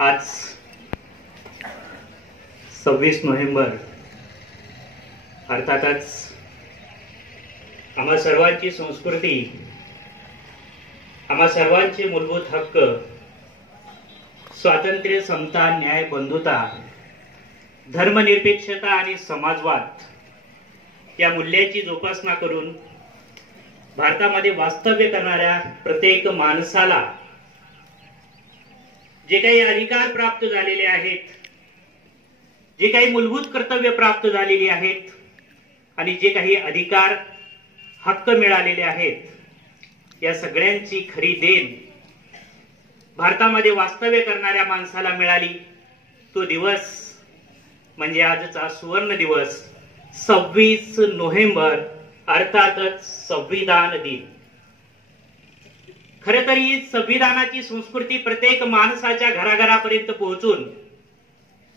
आज 26 नोव्हेंबर अर्थातच आम्हा सर्वांची संस्कृती, आम्हा सर्वांचे मूलभूत हक्क, स्वातंत्र्य, समता, न्याय, बंधुता, धर्मनिरपेक्षता आणि समाजवाद या मूल्याची जोपासना करून भारतामध्ये वास्तव्य करणाऱ्या प्रत्येक माणसाला जे काही अधिकार प्राप्त झालेले आहेत, जे काही मूलभूत कर्तव्य प्राप्त झालेली आहेत आणि जे काही अधिकार हक्क मिळालेले आहेत, या सगळ्यांची खरी देण भारतामध्ये वास्तव्य करणाऱ्या माणसाला मिळाली. तो दिवस म्हणजे आजचा सुवर्ण दिवस 26 नोव्हेंबर अर्थातच संविधान दिन. खरं तर ही संविधानाची संस्कृती प्रत्येक माणसाच्या घराघरापर्यंत पोहोचून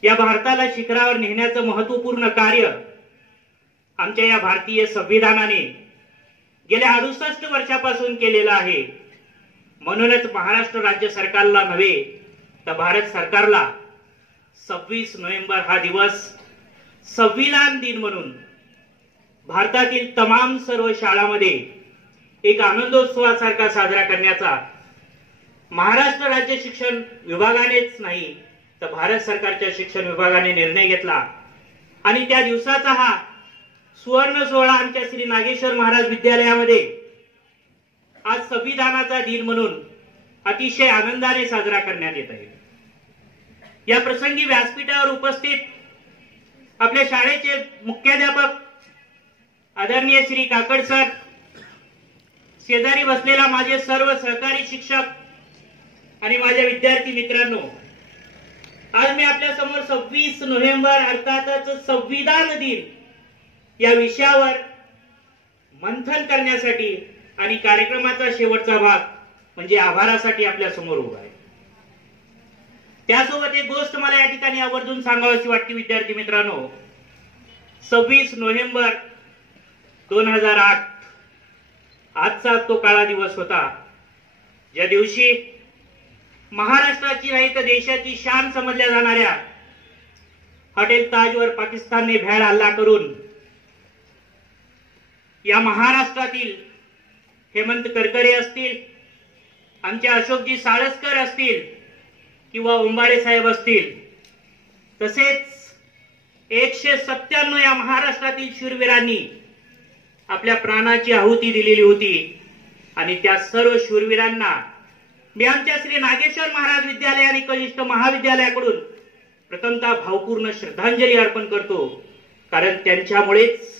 या भारताला शिखरावर नेण्याचं महत्वपूर्ण कार्य आमच्या या भारतीय संविधानाने गेल्या 68 वर्षापासून केलेलं आहे. म्हणूनच महाराष्ट्र राज्य सरकारला नव्हे तर भारत सरकारला 26 नोव्हेंबर हा दिवस संविधान दिन म्हणून भारतातील तमाम सर्व शाळांमध्ये एक आनंदोत्सवासारखा साजरा करण्याचा महाराष्ट्र राज्य शिक्षण विभागानेच नाही तर भारत सरकारच्या शिक्षण विभागाने निर्णय घेतला आणि त्या दिवसाचा हा सुवर्ण सोहळा आमच्या श्री नागेश्वर महाराज विद्यालयामध्ये आज संविधानाचा दिन म्हणून अतिशय आनंदाने साजरा करण्यात येत आहे. या प्रसंगी व्यासपीठावर उपस्थित आपल्या शाळेचे मुख्याध्यापक आदरणीय श्री काकड सर, शेजारी बसलेला माझे सर्व सहकारी शिक्षक आणि माझ्या विद्यार्थी मित्रांनो, आज मी आपल्या समोर 26 नोव्हेंबर अर्थातच संविधान दिन या विषयावर मंथन करण्यासाठी आणि कार्यक्रमाचा शेवटचा भाग म्हणजे आभारासाठी आपल्या समोर उभा आहे. त्यासोबत एक गोष्ट मला या ठिकाणी आवर्जून सांगावीशी वाटते विद्यार्थी मित्रांनो. 26 नोव्हेंबर 2008 आजचा तो काळा दिवस होता ज्या दिवशी महाराष्ट्राची नाही तर देशाची शान समजल्या जाणाऱ्या हॉटेल ताजवर पाकिस्तानने भ्याड हल्ला करून या महाराष्ट्रातील हेमंत करकरे असतील, आमचे अशोकजी साळसकर असतील किंवा उंबाळे साहेब असतील, तसेच 197 या महाराष्ट्रातील शूरवीरांनी आपल्या प्राणाची आहुती दिलेली होती. आणि त्या सर्व शूरवीरांना मी आमच्या श्री नागेश्वर महाराज विद्यालय आणि कनिष्ठ महाविद्यालयाकडून प्रथमतः भावपूर्ण श्रद्धांजली अर्पण करतो. कारण त्यांच्यामुळेच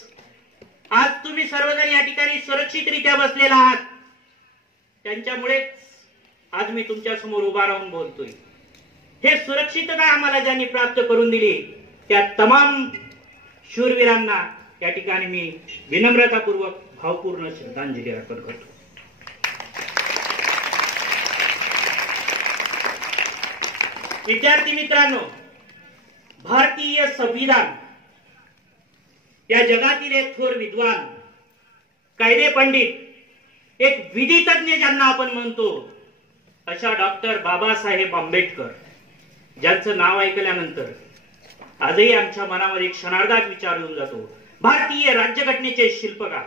आज तुम्ही सर्वजण या ठिकाणी सुरक्षितरित्या बसलेला आहात. त्यांच्यामुळेच आज मी तुमच्या समोर उभा राहून बोलतोय. हे सुरक्षितता आम्हाला ज्यांनी प्राप्त करून दिली त्या तमाम शूरवीरांना या ठिकाणी मी विनम्रतापूर्वक भावपूर्ण श्रद्धांजली अर्पण करतो. विद्यार्थी मित्रांनो, भारतीय संविधान या जगातील एक थोर विद्वान, कायदे पंडित, एक विधितज्ञ ज्यांना आपण म्हणतो अशा डॉक्टर बाबासाहेब आंबेडकर, ज्यांचं नाव ऐकल्यानंतर आजही आमच्या मनामध्ये क्षणार्धात विचार येऊन जातो. भारतीय राज्यघटनेचे शिल्पकार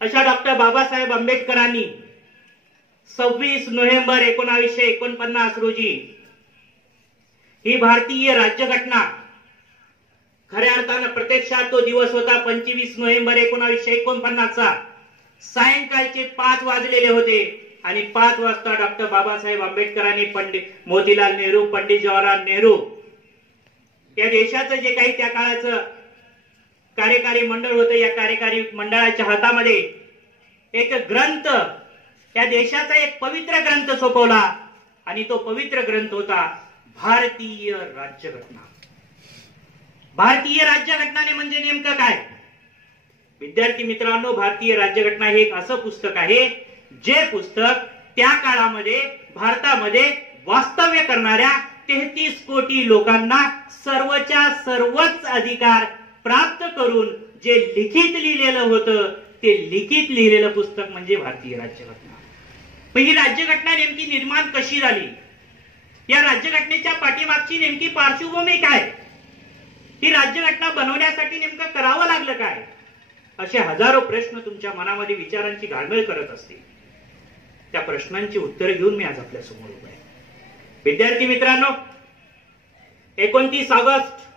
अशा डॉक्टर बाबासाहेब आंबेडकरांनी 26 नोव्हेंबर 1949 रोजी ही भारतीय राज्यघटना, खऱ्या अर्थानं प्रत्यक्षात तो दिवस होता 25 नोव्हेंबर 1949 सायंकाळचे 5 वाजलेले होते आणि 5 वाजता डॉक्टर बाबासाहेब आंबेडकरांनी पंडित मोतीलाल नेहरू, पंडित जवाहरलाल नेहरू या देशाचं जे काही त्या काळाचं कार्यकारी मंडळ होतं, या कार्यकारी मंडळाच्या हातामध्ये एक ग्रंथ, त्या देशाचा एक पवित्र ग्रंथ सोपवला आणि तो पवित्र ग्रंथ होता भारतीय राज्यघटना. भारतीय राज्यघटनाने म्हणजे नेमकं काय? विद्यार्थी मित्रांनो, भारतीय राज्यघटना हे एक असं पुस्तक आहे जे पुस्तक त्या काळामध्ये भारतामध्ये वास्तव्य करणाऱ्या 33 कोटी लोकांना सर्वच्या सर्वच अधिकार प्राप्त करून जे लिखित लिहिलेलं होतं ते लिखित लिहिलेलं पुस्तक म्हणजे भारतीय राज्यघटना. पण ही राज्यघटना नेमकी निर्माण कशी झाली? या राज्यघटनेच्या पाठीमागची नेमकी पार्श्वभूमी काय, ही राज्यघटना बनवण्यासाठी नेमकं करावं लागलं काय, असे हजारो प्रश्न तुमच्या मनामध्ये विचारांची घालमेल करत असतील. त्या प्रश्नांची उत्तरं घेऊन मी आज आपल्या समोर उभा आहे. विद्यार्थी मित्रांनो, 29 ऑगस्ट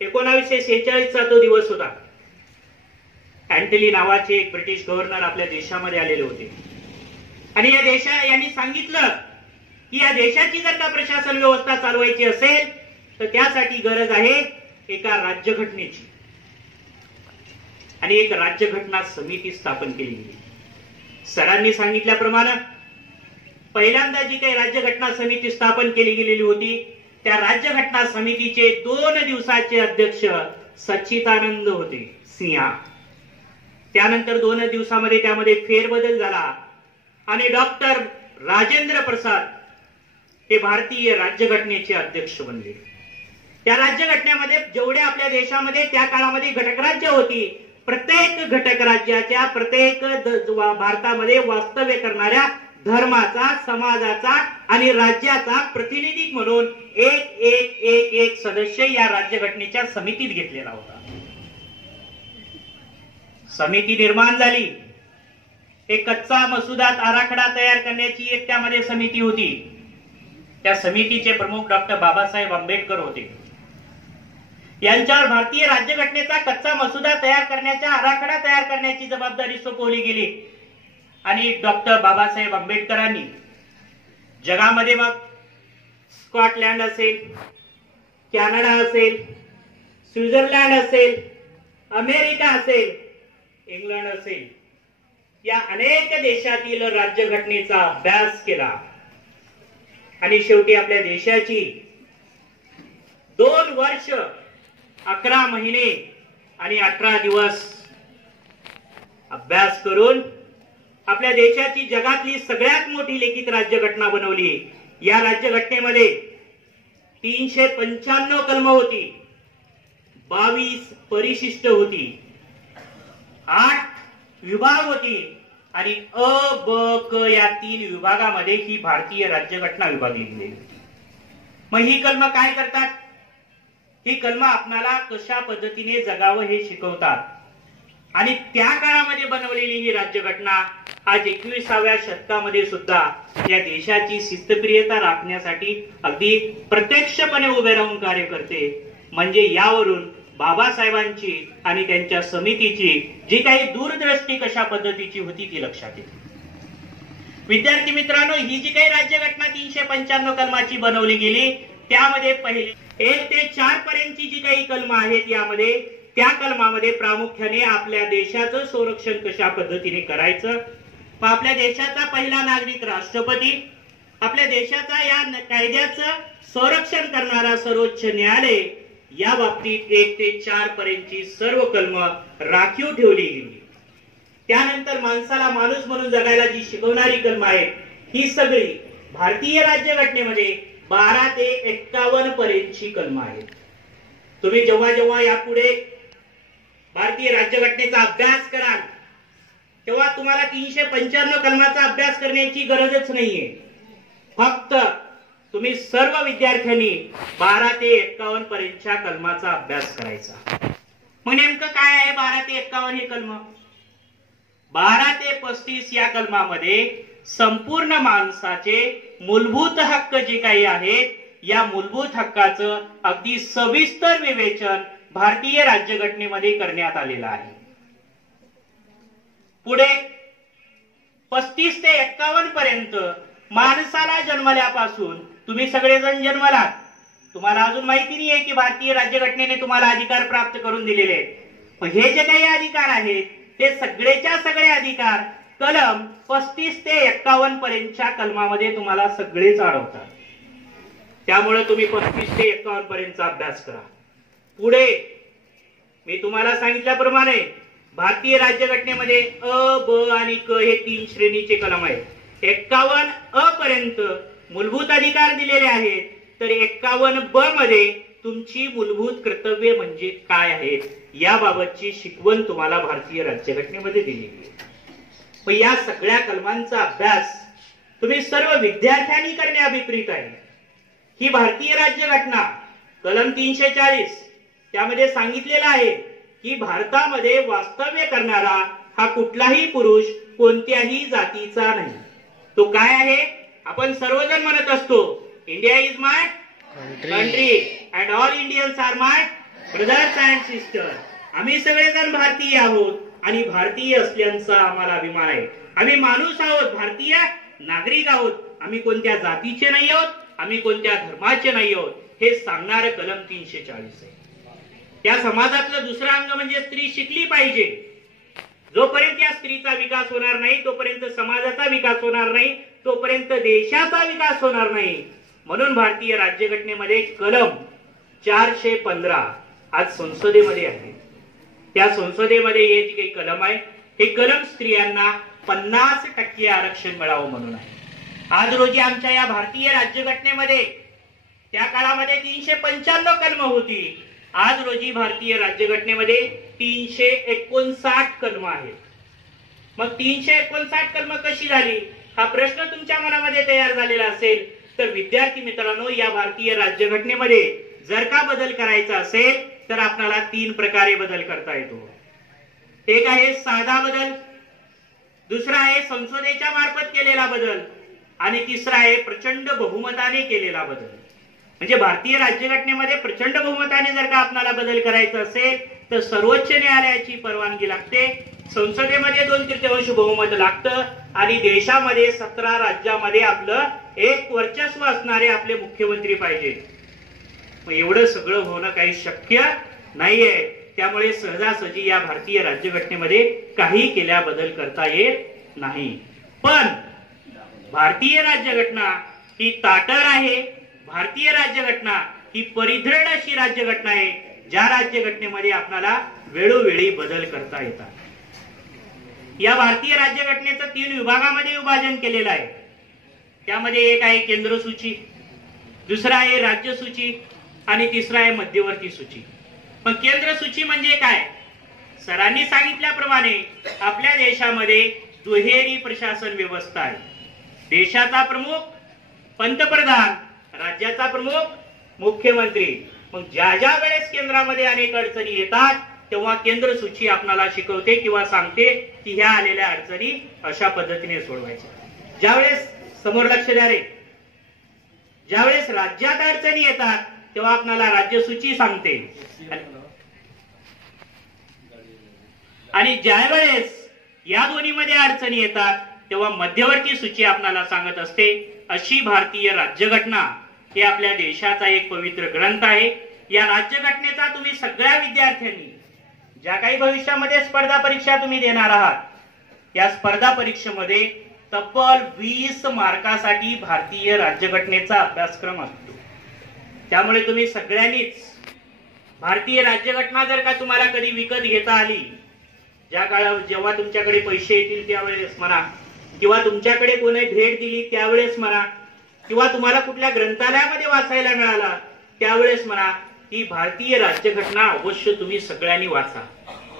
1946 तो दिवस होता. अँटली नावाचे एक ब्रिटिश गव्हर्नर आपल्या देशामध्ये आलेले होते आणि यांनी सांगितलं की या देशाची जर का प्रशासन व्यवस्था चालवायची असेल तर त्यासाठी गरज आहे एका राज्यघटनेची. आणि एक राज्यघटना समिती स्थापन केली गेली. सरांनी सांगितल्याप्रमाणे पहिल्यांदा जी काही राज्यघटना समिती स्थापन केली गेलेली होती त्या राज्यघटना समितीचे 2 दिवसाचे अध्यक्ष सच्चिदानंद होते सिंहा. त्यानंतर 2 दिवसामध्ये त्यामध्ये फेरबदल झाला आणि डॉक्टर राजेंद्र प्रसाद हे भारतीय राज्यघटनेचे अध्यक्ष बनले. त्या राज्यघटनेमध्ये जेवढे आपल्या देशामध्ये त्या काळामध्ये घटकराज्य होती, प्रत्येक घटक राज्याच्या प्रत्येक भारतामध्ये वास्तव्य करणाऱ्या धर्माचा, समाजाचा आणि राज्याचा प्रतिनिधी म्हणून एक सदस्य या राज्यघटनेच्या समितीत घेतलेला होता. समिती निर्माण झाली. एक कच्चा मसुदा आराखडा तयार करण्याची एक त्यामध्ये समिती होती. त्या समितीचे प्रमुख डॉक्टर बाबासाहेब आंबेडकर होते. यांच्यावर भारतीय राज्यघटनेचा कच्चा मसुदा तयार करण्याचा आराखडा तयार करण्याची जबाबदारी सोपवली गेली आणि डॉक्टर बाबासाहेब आंबेडकरांनी जगामध्ये मग स्कॉटलँड असेल, कॅनडा असेल, स्वित्झर्लंड असेल, अमेरिका असेल, इंग्लंड असेल, या अनेक देशातील राज्यघटनेचा अभ्यास केला आणि शेवटी आपल्या देशाची 2 वर्ष 11 महिने आणि 18 दिवस अभ्यास करून आपल्या देशाची जगातली सगळ्यात मोठी लिखित राज्यघटना बनवली. या राज्यघटनेमध्ये 395 कलम होती, 22 परिशिष्ट होती, 8 विभाग होती आणि अ, ब, क या 3 विभागामध्ये ही भारतीय राज्यघटना विभागली गेली. मग ही कलम काय करतात? ही कलम आपल्याला कशा पद्धतीने जगावं हे शिकवतात. आणि त्या काळामध्ये बनवलेली ही राज्यघटना आज 21व्या शतकामध्ये सुद्धा या देशाची शिस्तप्रियता राखण्यासाठी अगदी प्रत्यक्षपणे उभे राहून कार्य करते. म्हणजे यावरून बाबासाहेबांची आणि त्यांच्या समितीची जी काही दूरदृष्टी कशा पद्धतीची होती ती लक्षात येते. विद्यार्थी मित्रांनो, ही जी काही राज्यघटना 395 कलमाची बनवली गेली त्यामध्ये पहिले 1 ते 4 पर्यंतची जी काही कलम आहेत यामध्ये त्या कलमामध्ये प्रामुख्याने आपल्या देशाचं संरक्षण कशा पद्धतीने करायचं, आपल्या देशाचा पहिला नागरिक राष्ट्रपती, आपल्या देशाचा या कायद्याचं संरक्षण करणारा सर्वोच्च न्यायालय, या बाबतीत 1 ते 4 पर्यंतची सर्व कलम राखीव ठेवली गेली. त्यानंतर माणसाला माणूस म्हणून जगायला जी शिकवणारी कलम आहेत ही सगळी भारतीय राज्यघटनेमध्ये 12 ते 51 पर्यंतची कलम आहेत. तुम्ही जेव्हा जेव्हा यापुढे भारतीय राज्यघटनेचा अभ्यास कराल तेव्हा तुम्हाला 395 कलमाचा अभ्यास करण्याची गरजच नाहीये. फक्त तुम्ही सर्व विद्यार्थ्यांनी 12 ते 51 पर्यंतच्या कलमाचा अभ्यास करायचा. मग नेमकं काय आहे 12 ते 51 हे कलम? 12 ते 35 या कलमामध्ये संपूर्ण माणसाचे मूलभूत हक्क जे काही आहेत या मूलभूत हक्काचं अगदी सविस्तर विवेचन भारतीय राज्यघटनेमध्ये करण्यात आलेलं आहे. पुढे 35 ते 51 पर्यंत माणसाला जन्मल्यापासून तुम्ही सगळेजण जन्मलात, तुम्हाला अजून माहिती नाहीये की भारतीय राज्यघटनेने तुम्हाला अधिकार प्राप्त करून दिलेले आहेत. पण हे जे काही अधिकार आहेत ते सगळेच्या सगळे अधिकार कलम 35 ते 51 पर्यंतच्या कलमामध्ये तुम्हाला सगळेच आढळतात. त्यामुळे तुम्ही 35 ते 51 पर्यंतचा अभ्यास करा. पुढे मी तुम्हाला सांगितल्याप्रमाणे भारतीय राज्यघटनेमध्ये अ, ब आणि क हे 3 श्रेणीचे कलम आहेत. 51 अ पर्यंत मूलभूत अधिकार दिलेले आहेत, तर 51 ब मध्ये तुमची मूलभूत कर्तव्ये म्हणजे काय आहेत याबाबतची शिकवण तुम्हाला भारतीय राज्यघटनेमध्ये दिलेली आहे. पण या सगळ्या कलमांचा अभ्यास तुम्ही सर्व विद्यार्थ्यांनी करणे अभिप्रेत आहे. ही भारतीय राज्यघटना कलम 340 त्यामध्ये सांगितलेलं आहे की भारतामध्ये वास्तव्य करणारा हा कुठलाही पुरुष कोणत्याही जातीचा नाही. तो काय आहे? आपण सर्वजण म्हणत असतो, India is my country and all Indians are my brothers and sister. आम्ही सगळेजण भारतीय आहोत आणि भारतीय असल्याचा आम्हाला अभिमान आहे. आम्ही माणूस आहोत, भारतीय नागरिक आहोत. आम्ही कोणत्या जातीचे नाही आहोत, आम्ही कोणत्या धर्माचे नाही आहोत, हे सांगणारं कलम 340 आहे. त्या समाजातलं दुसरं अंग म्हणजे स्त्री शिकली पाहिजे. जोपर्यंत या स्त्रीचा विकास होणार नाही तोपर्यंत समाजाचा विकास होणार नाही, तोपर्यंत देशाचा विकास होणार नाही. म्हणून भारतीय राज्यघटनेमध्ये कलम 415 आज संसदेमध्ये आहे. त्या संसदेमध्ये हे जे काही कलम आहे हे कलम स्त्रियांना 50% आरक्षण मिळावं म्हणून आहे. आज रोजी आमच्या या भारतीय राज्यघटनेमध्ये त्या काळामध्ये 395 कलम होती. आज रोजी भारतीय राज्यघटनेमध्ये 359 कलम आहेत. मग 359 कलम कशी झाली हा प्रश्न तुमच्या मनामध्ये तयार झालेला असेल तर विद्यार्थी मित्रांनो, या भारतीय राज्यघटनेमध्ये जर का बदल करायचा असेल तर आपल्याला 3 प्रकारे बदल करता येतो. एक आहे साधा बदल, दुसरा आहे संसदेच्या मार्फत केलेला बदल आणि तिसरा आहे प्रचंड बहुमताने केलेला बदल. म्हणजे भारतीय राज्यघटनेमध्ये प्रचंड बहुमताने जर का आपल्याला बदल करायचा असेल तर सर्वोच्च न्यायालयाची परवानगी लागते, संसदेमध्ये 2/3 बहुमत लागतं आणि देशामध्ये 17 राज्यामध्ये आपलं एक वर्चस्व असणारे आपले मुख्यमंत्री पाहिजे. मग एवढं सगळं होणं काही शक्य नाहीये. त्यामुळे सहजासहजी या भारतीय राज्यघटनेमध्ये काही केल्या बदल करता येत नाही. पण भारतीय राज्यघटना ही ताटर आहे. भारतीय राज्यघटना ही परिधृढ अशी राज्यघटना आहे ज्या राज्यघटनेमध्ये आपल्याला वेळोवेळी बदल करता येतात. या भारतीय राज्यघटनेचं 3 विभागामध्ये विभाजन केलेलं आहे. त्यामध्ये एक आहे केंद्र सूची, दुसरा आहे राज्य सूची आणि तिसरा आहे मध्यवर्ती सूची. पण केंद्र सूची म्हणजे काय? सरांनी सांगितल्याप्रमाणे आपल्या देशामध्ये दुहेरी प्रशासन व्यवस्था आहे. देशाचा प्रमुख पंतप्रधान, राज्याचा प्रमुख मुख्यमंत्री. मग ज्या ज्या वेळेस केंद्रामध्ये अनेक अडचणी येतात तेव्हा केंद्र सूची आपल्याला शिकवते किंवा सांगते की ह्या आलेल्या अडचणी अशा पद्धतीने सोडवायच्या. ज्यावेळेस समोर लक्ष द्या रे, ज्यावेळेस राज्यात अडचणी येतात तेव्हा आपल्याला राज्य सूची सांगते आणि ज्या वेळेस या दोन्हीमध्ये अडचणी येतात तेव्हा मध्यवर्ती सूची आपल्याला सांगत असते. अशी भारतीय राज्यघटना ही आपल्या देशाचा एक पवित्र ग्रंथ आहे. या राज्यघटनेचा तुम्ही सगळ्या विद्यार्थ्यांनी ज्या काही भविष्यामध्ये स्पर्धा परीक्षा तुम्ही देणार आहात या स्पर्धा परीक्षेमध्ये तब्बल 20 मार्कासाठी भारतीय राज्यघटनेचा अभ्यासक्रम असतो. त्यामुळे तुम्ही सगळ्यांनीच भारतीय राज्यघटना जर का तुम्हाला कधी विकत घेता आली, ज्या काळात जेव्हा तुमच्याकडे पैसे येतील त्यावेळेस म्हणा, किंवा तुमच्याकडे कोणी भेट दिली त्यावेळेस म्हणा, किंवा तुम्हाला कुठल्या ग्रंथालयामध्ये वाचायला मिळाला त्यावेळेस म्हणा, ही भारतीय राज्यघटना अवश्य तुम्ही सगळ्यांनी वाचा.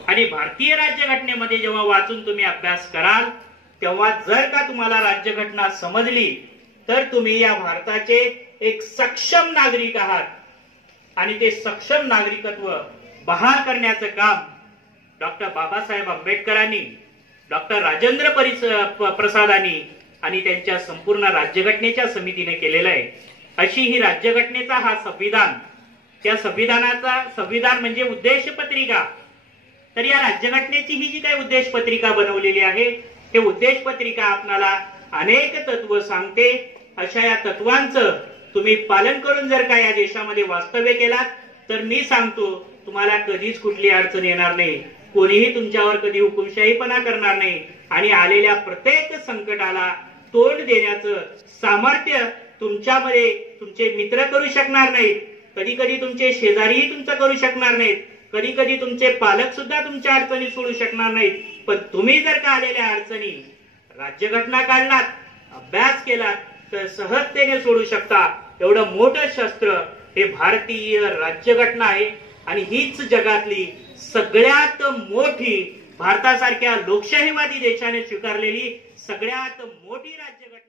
आणि भारतीय राज्यघटनेमध्ये जेव्हा वाचून तुम्ही अभ्यास कराल तेव्हा जर का तुम्हाला राज्यघटना समजली तर तुम्ही या भारताचे एक सक्षम नागरिक आहात. आणि ते सक्षम नागरिकत्व बहाल करण्याचं काम डॉक्टर बाबासाहेब आंबेडकरांनी, डॉक्टर राजेंद्र प्रसादांनी आणि त्यांच्या संपूर्ण राज्यघटनेच्या समितीने केलेलं आहे. अशी ही राज्यघटनेचा हा संविधान, त्या संविधान म्हणजे उद्देश पत्रिका. तर या राज्यघटनेची ही जी काही उद्देश पत्रिका बनवलेली आहे हे उद्देश पत्रिका आपल्याला अनेक तत्व सांगते. अशा या तत्वांचं तुम्ही पालन करून जर का या देशामध्ये वास्तव्य केलात तर मी सांगतो तुम्हाला कधीच कुठली अडचण येणार नाही, कोणीही तुमच्यावर कधी हुकुमशाहीपणा करणार नाही आणि आलेल्या प्रत्येक संकटाला तोंड देण्याचं सामर्थ्य तुमच्यामध्ये तुमचे मित्र करू शकणार नाहीत, कधी कधी तुमचे शेजारीही तुमचं करू शकणार नाहीत, कधी कधी तुमचे पालक सुद्धा तुमच्या अडचणी सोडू शकणार नाहीत. पण तुम्ही जर का आलेल्या अडचणी राज्यघटना काढलात, अभ्यास केलात तर सहजतेने सोडू शकता. एवढं मोठं शस्त्र हे भारतीय राज्यघटना आहे आणि हीच जगातली सगळ्यात मोठी, भारतासारख्या लोकशाहीवादी देशाने स्वीकारलेली सगळ्यात मोठी राज्यघटना.